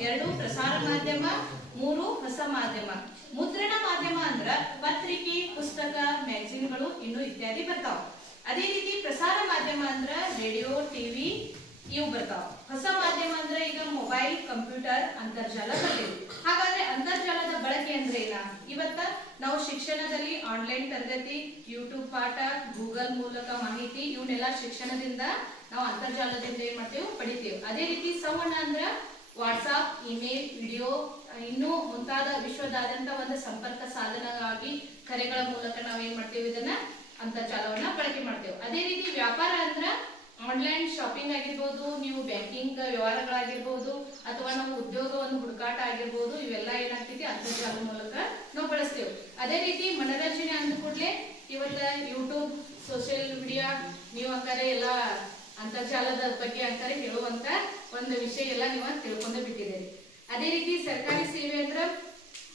2 ಪ್ರಸಾರ ಮಾಧ್ಯಮ, 3 ಹೊಸ ಮಾಧ್ಯಮ. ಮುದ್ರಣ ಮಾಧ್ಯಮ ಅಂದ್ರ ಪತ್ರಿಕೆ, ಪುಸ್ತಕ, ಮ್ಯಾಗಝಿನ್ಗಳು ಇನ್ನು ಇತ್ಯಾದಿ ಬರ್ತಾವ. ಅದೇ ರೀತಿ ಪ್ರಸಾರ ಮಾಧ್ಯಮ ಅಂದ್ರ ರೇಡಿಯೋ, ಟಿವಿ ಇವು ಬರ್ತಾವ. ಹೊಸ ಮಾಧ್ಯಮ ಅಂದ್ರೆ ಈಗ ಮೊಬೈಲ್, ಕಂಪ್ಯೂಟರ್, ಅಂತರ್ಜಾಲ ಬರ್ತೀವಿ. ಹಾಗಾದ್ರೆ ಅಂತರ್ಜಾಲದ ಬಳಕೆ ಅಂದ್ರೆ ಏನ? ಇವತ್ತ ನಾವು ಶಿಕ್ಷಣದಲ್ಲಿ ಆನ್ಲೈನ್ ತರಗತಿ, ಯೂಟ್ಯೂಬ್ ಪಾಠ, ಗೂಗಲ್ ಮೂಲಕ ಮಾಹಿತಿ ಇವನ್ನೆಲ್ಲ ಶಿಕ್ಷಣದಿಂದ ನಾವು ಅಂತರ್ಜಾಲದಿಂದ ಏನ್ ಮಾಡ್ತೇವೆ, ಪಡಿತೇವೆ. ಅದೇ ರೀತಿ ಸಂವಹನ ಅಂದ್ರ ವಾಟ್ಸಾಪ್, ಇಮೇಲ್, ವಿಡಿಯೋ ಇನ್ನೂ ಮುಂತಾದ ವಿಶ್ವದಾದ್ಯಂತ ಒಂದು ಸಂಪರ್ಕ ಸಾಧನವಾಗಿ ಕರೆಗಳ ಮೂಲಕ ನಾವು ಏನ್ ಮಾಡ್ತೇವೆ, ಇದನ್ನ ಅಂತರ್ಜಾಲವನ್ನ ಬಳಕೆ ಮಾಡ್ತೇವೆ. ಅದೇ ರೀತಿ ವ್ಯಾಪಾರ ಅಂದ್ರ ಆನ್ಲೈನ್ ಶಾಪಿಂಗ್ ಆಗಿರ್ಬೋದು, ನೀವು ಬ್ಯಾಂಕಿಂಗ್ ವ್ಯವಹಾರಗಳಾಗಿರ್ಬೋದು, ಅಥವಾ ನಾವು ಉದ್ಯೋಗವನ್ನು ಹುಡುಕಾಟ ಆಗಿರ್ಬೋದು, ಇವೆಲ್ಲ ಏನಾಗ್ತೈತಿ ಅಂತರ್ಜಾಲ ಮೂಲಕ ನಾವು ಬಳಸ್ತೇವೆ. ಅದೇ ರೀತಿ ಮನೋರಂಜನೆ ಅಂದ ಕೂಡಲೇ ಇವತ್ತ ಯೂಟ್ಯೂಬ್, ಸೋಷಿಯಲ್ ಮೀಡಿಯಾ ನೀವು ಅಂತಾರೆ ಎಲ್ಲ ಅಂತರ್ಜಾಲದ ಬಗ್ಗೆ ಅಂತಾರೆ ಹೇಳುವಂತ ಒಂದು ವಿಷಯ ಎಲ್ಲ ನೀವು ತಿಳ್ಕೊಂಡೇ ಬಿಟ್ಟಿದ್ದೀರಿ. ಅದೇ ರೀತಿ ಸರ್ಕಾರಿ ಸೇವೆ ಅಂದ್ರ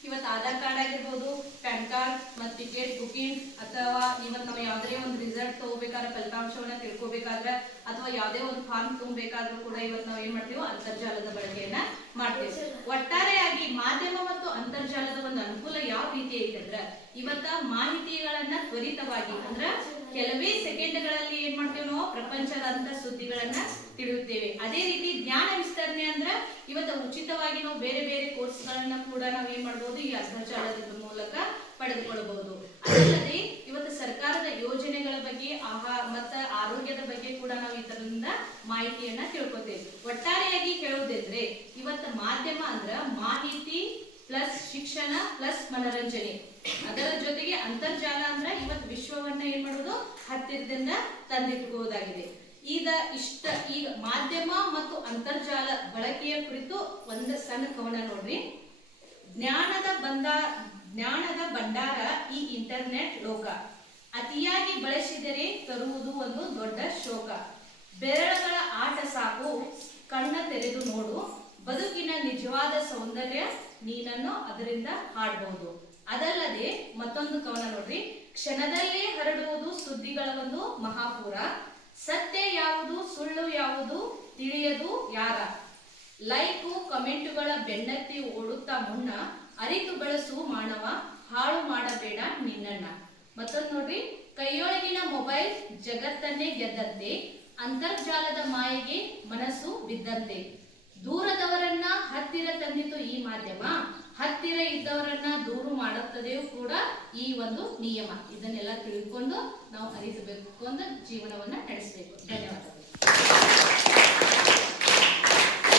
ಇವತ್ತು ಆಧಾರ್ ಕಾರ್ಡ್ ಆಗಿರ್ಬೋದು, ಪ್ಯಾನ್ ಕಾರ್ಡ್ ಮತ್ತು ಟಿಕೆಟ್ ಬುಕಿಂಗ್, ಅಥವಾ ಇವತ್ತು ನಾವು ಯಾವುದೇ ಒಂದು ರಿಸಲ್ಟ್ ತಗೋಬೇಕಾದ್ರೆ, ಫಲಿತಾಂಶವನ್ನ ತಿಳ್ಕೊಬೇಕಾದ್ರೆ, ಅಥವಾ ಯಾವುದೇ ಒಂದು ಫಾರ್ಮ್ ತುಂಬಬೇಕಾದ್ರೂ ಕೂಡ ಇವತ್ತು ನಾವು ಏನ್ ಮಾಡ್ತೀವಿ, ಅಂತರ್ಜಾಲದ ಬಳಕೆಯನ್ನ ಮಾಡ್ತೇವೆ. ಒಟ್ಟಾರೆಯಾಗಿ ಮಾಧ್ಯಮ ಮತ್ತು ಅಂತರ್ಜಾಲದ ಒಂದು ಅನುಕೂಲ ಯಾವ ರೀತಿ ಐತಂದ್ರ ಇವತ್ತ ಮಾಹಿತಿಗಳನ್ನ ತ್ವರಿತವಾಗಿ ಅಂದ್ರ ಕೆಲವೇ ಸೆಕೆಂಡ್ಗಳಲ್ಲಿ ಏನ್ ಮಾಡ್ತೇವೆ, ನಾವು ಪ್ರಪಂಚದಂತ ಸುದ್ದಿಗಳನ್ನ ತಿಳಿಯುತ್ತೇವೆ. ಅದೇ ರೀತಿ ಜ್ಞಾನ ವಿಸ್ತರಣೆ ಅಂದ್ರ ಇವತ್ತು ಉಚಿತವಾಗಿ ನಾವು ಬೇರೆ ಬೇರೆ ಕೋರ್ಸ್ಗಳನ್ನ ಕೂಡ ನಾವು ಏನ್ ಮಾಡಬಹುದು, ಈ ಅಂತರ್ಜಾಲದ ಮೂಲಕ ಪಡೆದುಕೊಳ್ಳಬಹುದು. ಅದಲ್ಲದೆ ಇವತ್ತು ಸರ್ಕಾರದ ಯೋಜನೆಗಳ ಬಗ್ಗೆ, ಆಹಾರ ಮತ್ತು ಆರೋಗ್ಯದ ಬಗ್ಗೆ ಕೂಡ ನಾವು ಇದರಿಂದ ಮಾಹಿತಿಯನ್ನ ತಿಳ್ಕೊತೇವೆ. ಒಟ್ಟಾರೆಯಾಗಿ ಹೇಳುವುದಿದ್ರೆ ಇವತ್ತು ಮಾಧ್ಯಮ ಅಂದ್ರ ಮಾಹಿತಿ ಪ್ಲಸ್ ಶಿಕ್ಷಣ ಪ್ಲಸ್ ಮನೋರಂಜನೆ, ಅದರ ಜೊತೆಗೆ ಅಂತರ್ಜಾಲ ಅಂದ್ರ ಇವತ್ತು ವಿಶ್ವವನ್ನ ಏನ್ ಮಾಡೋದು, ಹತ್ತಿರದಿಂದ ತಂದಿಟ್ಟುವುದಾಗಿದೆ. ಈಗ ಮಾಧ್ಯಮ ಮತ್ತು ಅಂತರ್ಜಾಲ ಬಳಕೆಯ ಕುರಿತು ಒಂದು ಸಣ್ಣ ಕವನ ನೋಡ್ರಿ. ಜ್ಞಾನದ ಭಂಡಾರ ಈ ಇಂಟರ್ನೆಟ್ ಲೋಕ, ಅತಿಯಾಗಿ ಬಳಸಿದರೆ ತರುವುದು ಒಂದು ದೊಡ್ಡ ಶೋಕ. ಬೆರಳುಗಳ ಆಟ ಸಾಕು, ಕಣ್ಣ ತೆರೆದು ನೋಡು, ಬದುಕಿನ ನಿಜವಾದ ಸೌಂದರ್ಯ ನೀನನ್ನು ಅದರಿಂದ ಹಾಡಬಹುದು. ಅದಲ್ಲದೆ ಮತ್ತೊಂದು ಕವನ ನೋಡ್ರಿ. ಕ್ಷಣದಲ್ಲೇ ಹರಡುವುದು ಸುದ್ದಿಗಳ ಒಂದು ಮಹಾಪೂರ, ಸತ್ಯ ಯಾವುದು ಸುಳ್ಳು ಯಾವುದು ತಿಳಿಯದು ಯಾರ. ಲೈಕು ಕಮೆಂಟುಗಳ ಬೆನ್ನತ್ತಿ ಓಡುತ್ತಾ ಮುನ್ನ ಅರಿತು ಬಳಸು ಮಾನವ, ಹಾಳು ಮಾಡಬೇಡ ನಿನ್ನನ್ನ. ಮತ್ತೊಂದು ನೋಡ್ರಿ. ಕೈಯೊಳಗಿನ ಮೊಬೈಲ್ ಜಗತ್ತನ್ನೇ ಗೆದ್ದಂತೆ, ಅಂತರ್ಜಾಲದ ಮಾಯೆಗೆ ಮನಸ್ಸು ಬಿದ್ದಂತೆ. ದೂರದವರನ್ನ ಹತ್ತಿರ ತಂದಿತು ಈ ಮಾಧ್ಯಮ, ಹತ್ತಿರ ಇದ್ದವರನ್ನ ದೂರ ಮಾಡುತ್ತದೆಯೂ ಕೂಡ ಈ ಒಂದು ನಿಯಮ. ಇದನ್ನೆಲ್ಲ ತಿಳ್ಕೊಂಡು ನಾವು ಅರಿತಬೇಕು, ಜೀವನವನ್ನ ನಡೆಸಬೇಕು. ಧನ್ಯವಾದಗಳು.